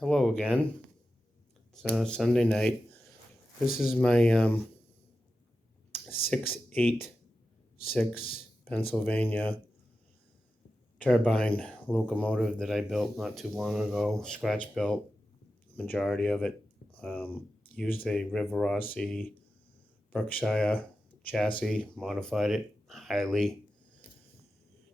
Hello again. It's Sunday night. This is my 686 Pennsylvania turbine locomotive that I built not too long ago. Scratch built, majority of it. Used a Rivarossi Berkshire chassis, modified it highly.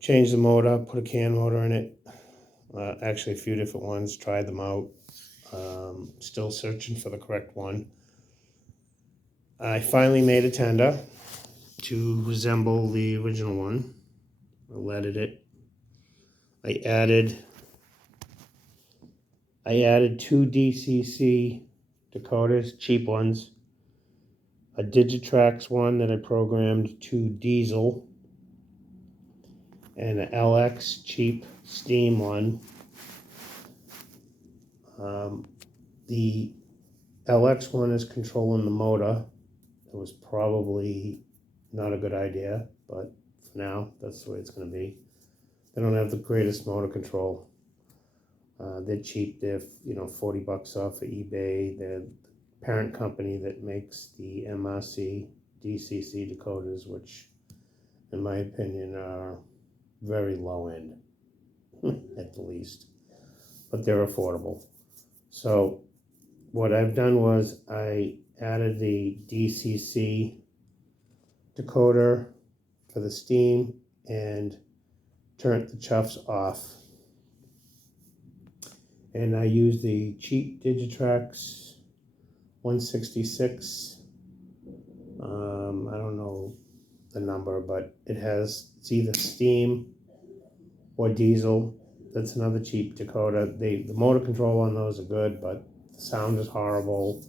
Changed the motor, put a can motor in it. Actually a few different ones, tried them out. Still searching for the correct one. I finally made a tender to resemble the original one. I leaded it. I added 2 DCC decoders, cheap ones. A Digitrax one that I programmed to diesel. And an LX cheap steam one. The LX one is controlling the motor. It was probably not a good idea, but for now, that's the way it's going to be. They don't have the greatest motor control. They're cheap. They're, $40 off of eBay. They're the parent company that makes the MRC DCC decoders, which, in my opinion, are very low end, at the least. But they're affordable. So what I've done was I added the DCC decoder for the steam and turned the chuffs off. And I used the cheap Digitrax 166. I don't know the number, but it's either steam or diesel. That's another cheap decoder. The motor control on those are good, but the sound is horrible.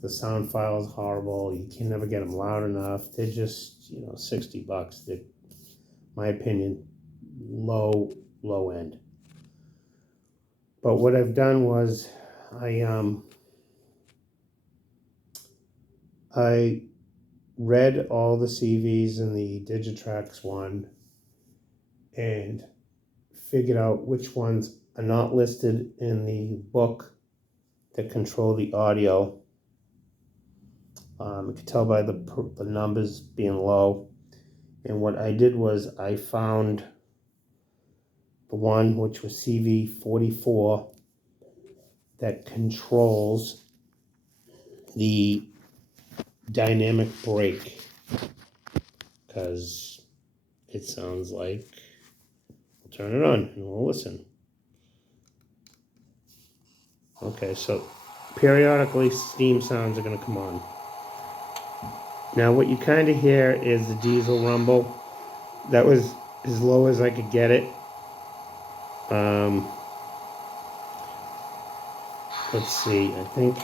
The sound file is horrible. You can never get them loud enough. They're just, $60. They're, my opinion, low end. But what I've done was I read all the CVs in the Digitrax one and figured out which ones are not listed in the book that control the audio. You can tell by the numbers being low. And what I did was I found the one which was CV44 that controls the dynamic brake, because it sounds like, we'll turn it on and we'll listen. Okay, so periodically steam sounds are going to come on. Now what you kind of hear is the diesel rumble. That was as low as I could get it. Let's see, I think,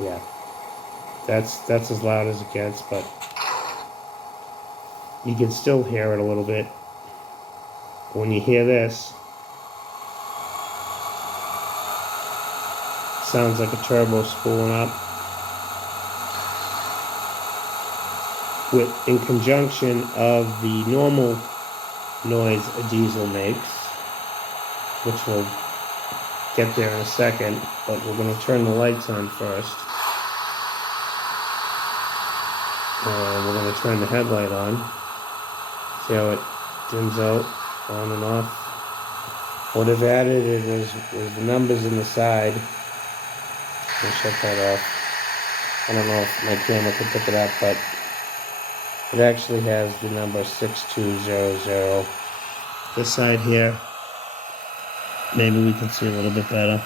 yeah, that's as loud as it gets, but you can still hear it a little bit. When you hear this, it sounds like a turbo spooling up. In conjunction of the normal noise a diesel makes, which we'll get there in a second, but we're going to turn the lights on first. We're going to turn the headlight on. See how it dims out, on and off. What I've added was the numbers in the side. I'll shut that off. I don't know if my camera can pick it up, but it actually has the number 6200. This side here, maybe we can see a little bit better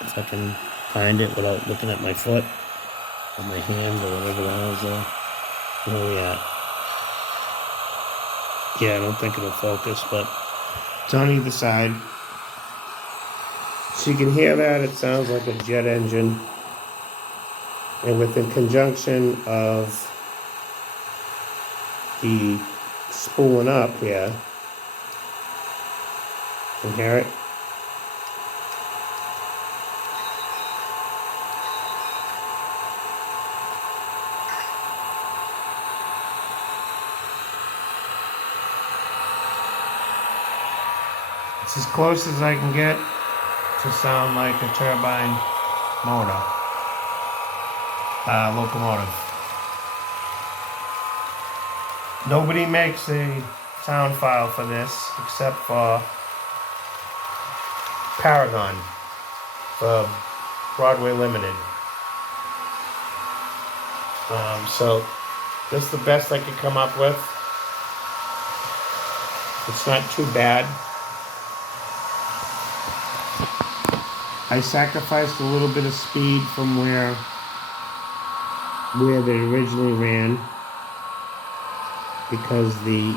if I can find it without looking at my foot or my hand or whatever the hell's there. Where are we at? Yeah, I don't think it'll focus, but it's on either side. So you can hear that. It sounds like a jet engine. And with the conjunction of the spooling up here, you can hear it. It's as close as I can get to sound like a turbine motor, locomotive. Nobody makes a sound file for this except for Paragon for Broadway Limited. So this is the best I could come up with. It's not too bad. I sacrificed a little bit of speed from where they originally ran, because the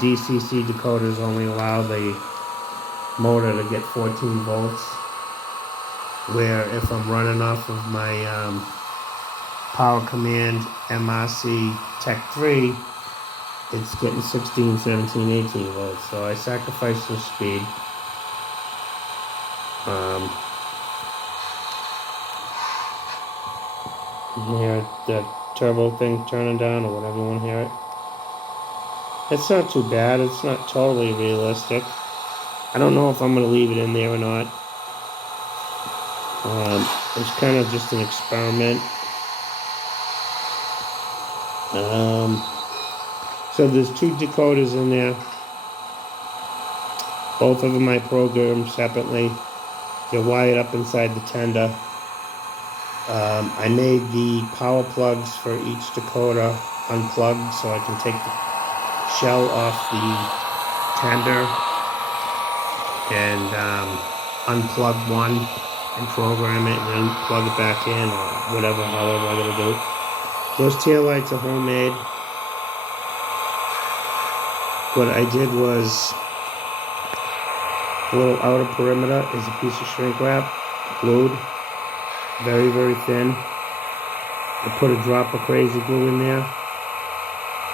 DCC decoders only allow the motor to get 14 volts, where if I'm running off of my Power Command MRC Tech 3, it's getting 16, 17, 18 volts. So I sacrificed some speed. You hear the turbo thing turning down, or whatever you want to hear it. It's not too bad. It's not totally realistic. I don't know if I'm going to leave it in there or not. It's kind of just an experiment. So there's 2 decoders in there. Both of them I programmed separately. They're wired up inside the tender. I made the power plugs for each decoder unplugged, so I can take the shell off the tender and unplug one and program it, and then plug it back in, or whatever, however I gotta do. Those taillights are homemade. What I did was, the little outer perimeter is a piece of shrink wrap, glued, very, very thin. I put a drop of crazy glue in there,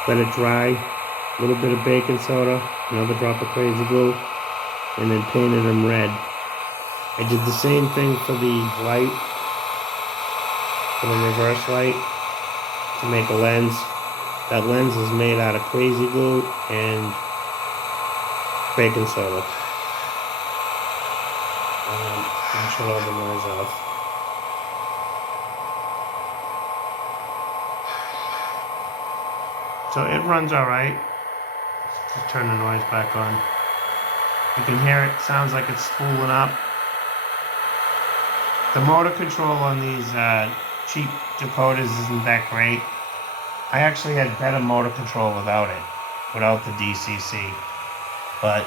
let it dry, a little bit of baking soda, another drop of crazy glue, and then painted them red. I did the same thing for the light, for the reverse light, to make a lens. That lens is made out of crazy glue and baking soda. I'll shut all the noise off. So it runs alright. Just turn the noise back on. You can hear it, sounds like it's spooling up. The motor control on these cheap decoders isn't that great. I actually had better motor control without the DCC. But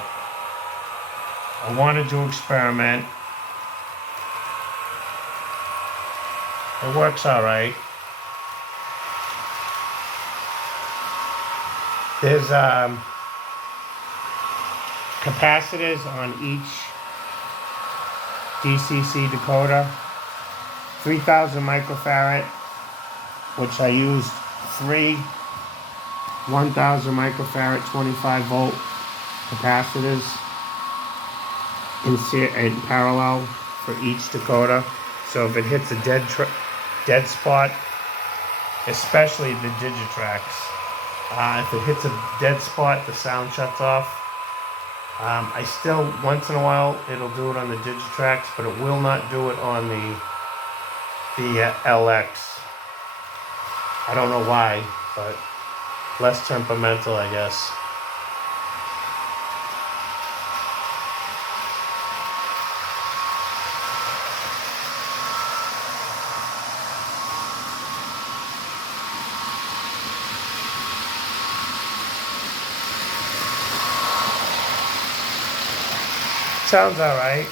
I wanted to experiment. It works alright. There's capacitors on each DCC decoder. 3,000 microfarad, which I used 3 1,000 microfarad 25 volt capacitors in parallel for each decoder. So if it hits a dead spot, especially the Digitrax, if it hits a dead spot, the sound shuts off. I still, once in a while, it'll do it on the Digitrax, but it will not do it on the LX. I don't know why, but less temperamental, I guess. Sounds all right.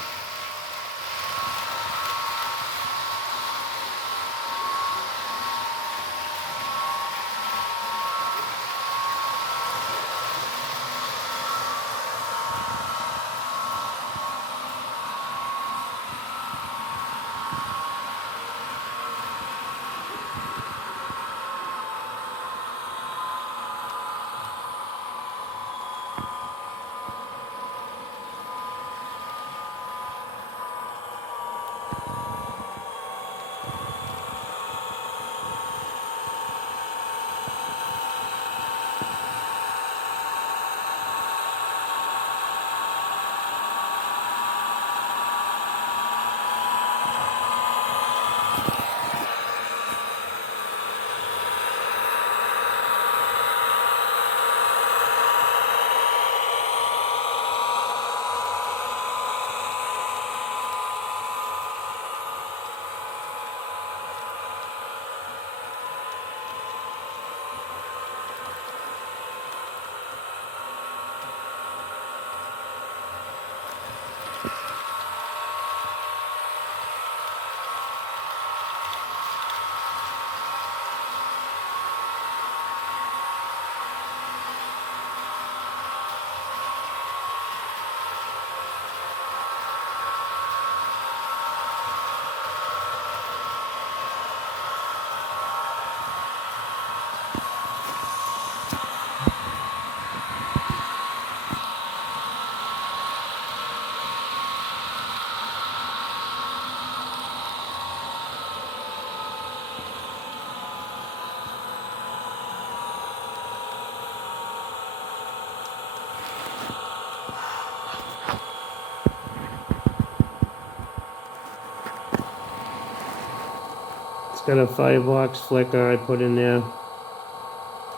got a firebox flicker I put in there. You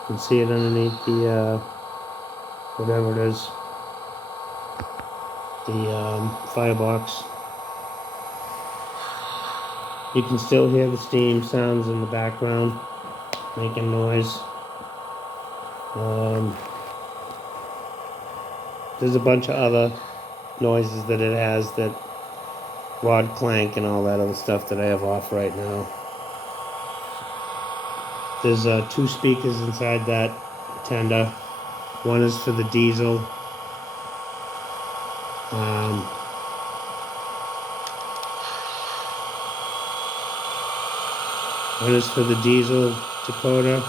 can see it underneath the, whatever it is, the firebox. You can still hear the steam sounds in the background, making noise. There's a bunch of other noises that it has, that rod clank and all that other stuff that I have off right now. There's 2 speakers inside that tender. One is for the diesel. One is for the diesel decoder,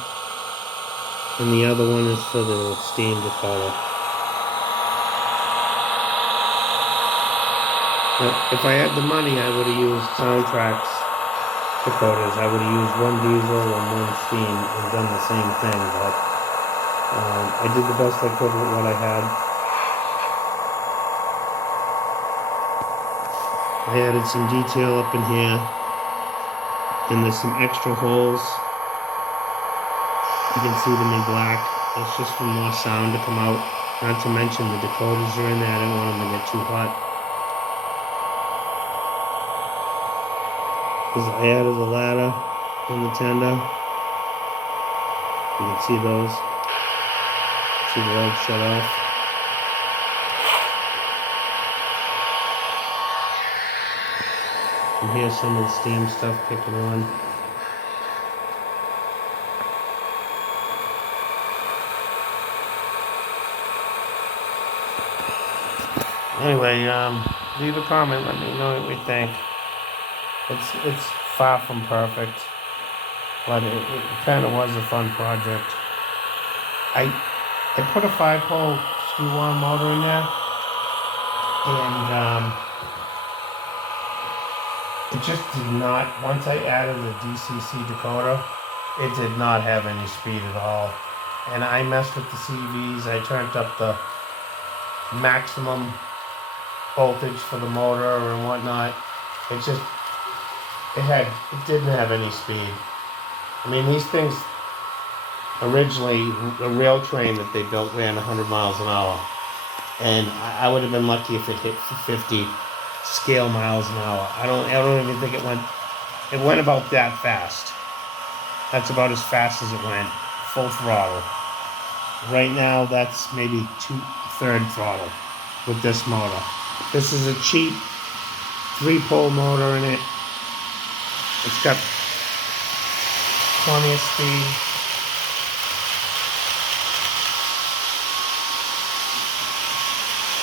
and the other one is for the steam decoder. If I had the money, I would have used Soundtrax decoders. I would have used one diesel and one steam and done the same thing, but I did the best I could with what I had. I added some detail up in here, and there's some extra holes. You can see them in black. That's just for more sound to come out. Not to mention the decoders are in there. I didn't want them to get too hot. I added a ladder in the tender. You can see those. See the light shut off. You can hear some of the steam stuff kicking on. Anyway, leave a comment, let me know what you think. It's far from perfect, but it kind of was a fun project. I put a 5-pole screw-on motor in there, and it just did not, once I added the DCC decoder, it did not have any speed at all. And I messed with the CVs, I turned up the maximum voltage for the motor and whatnot. It didn't have any speed. I mean, these things, originally, the rail train that they built ran 100 miles an hour. And I would have been lucky if it hit 50 scale miles an hour. I don't even think it went about that fast. That's about as fast as it went, full throttle. Right now, that's maybe 2/3 throttle with this motor. This is a cheap 3-pole motor in it. It's got plenty of speed.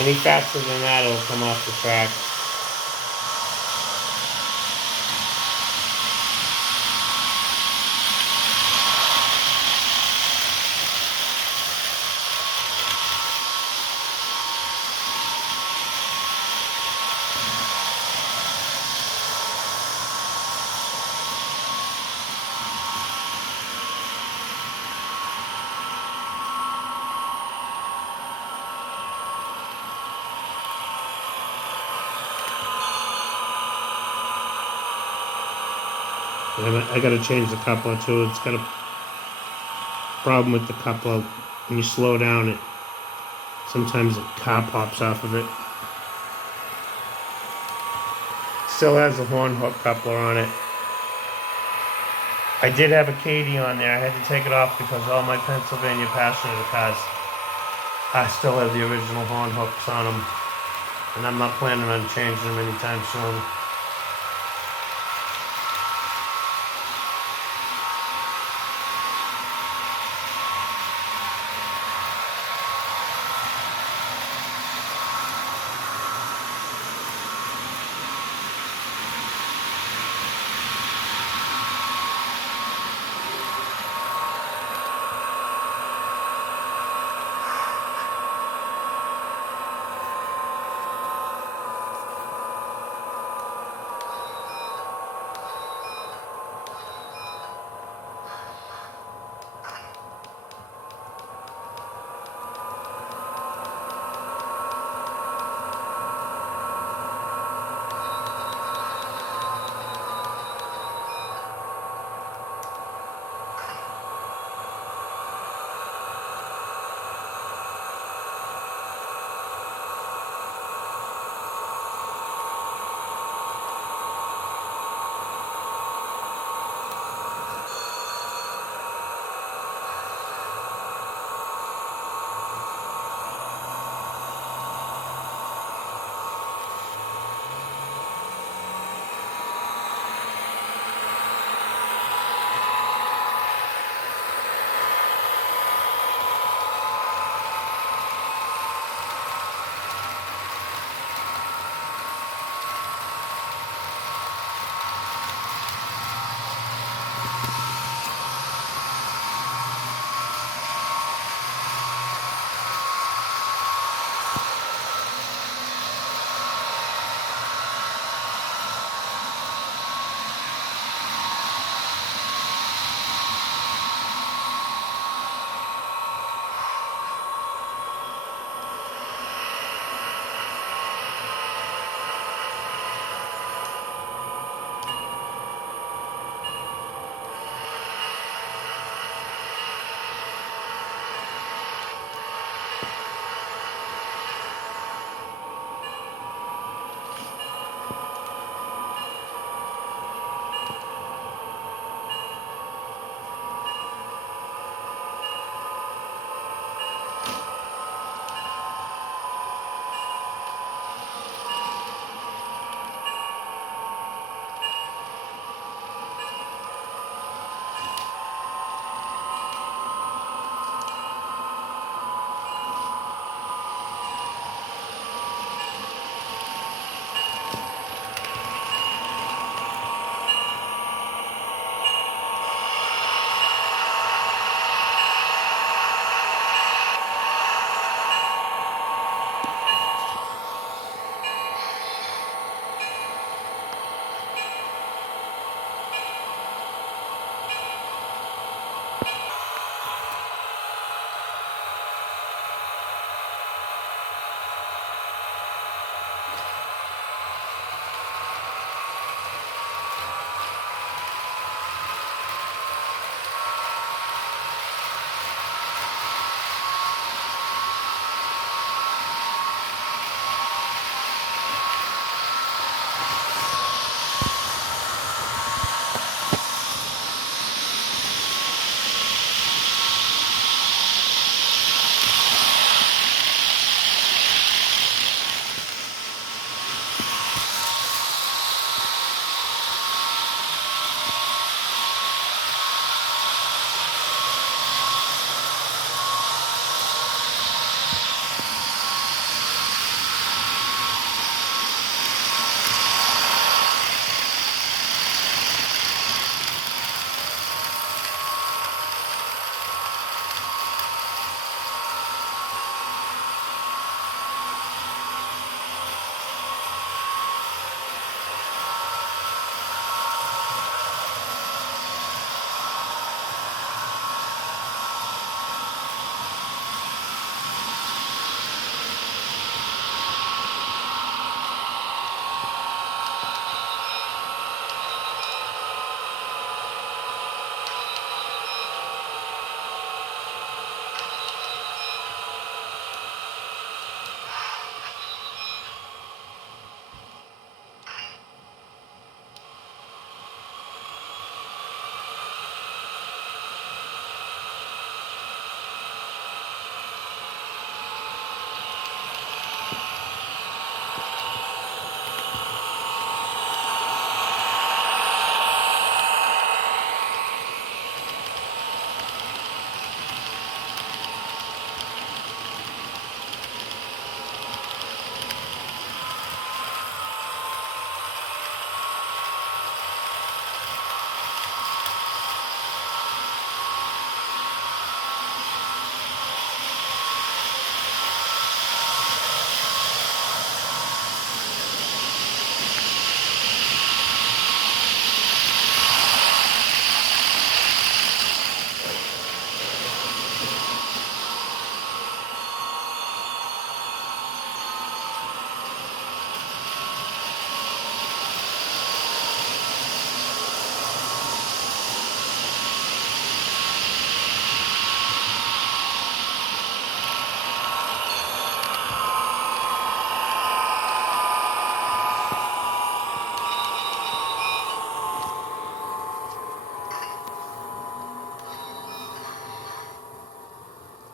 Any faster than that, it'll come off the track. I gotta change the coupler too. It's got a problem with the coupler. When you slow down, sometimes the car pops off of it. Still has a horn hook coupler on it. I did have a Katy on there. I had to take it off because all my Pennsylvania passenger cars, I still have the original horn hooks on them, and I'm not planning on changing them anytime soon.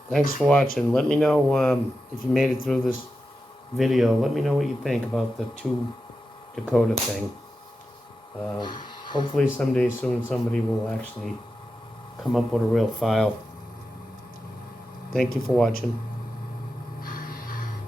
Thanks for watching. Let me know if you made it through this video. Let me know what you think about the two decoder thing. Hopefully someday soon somebody will actually come up with a real file. Thank you for watching.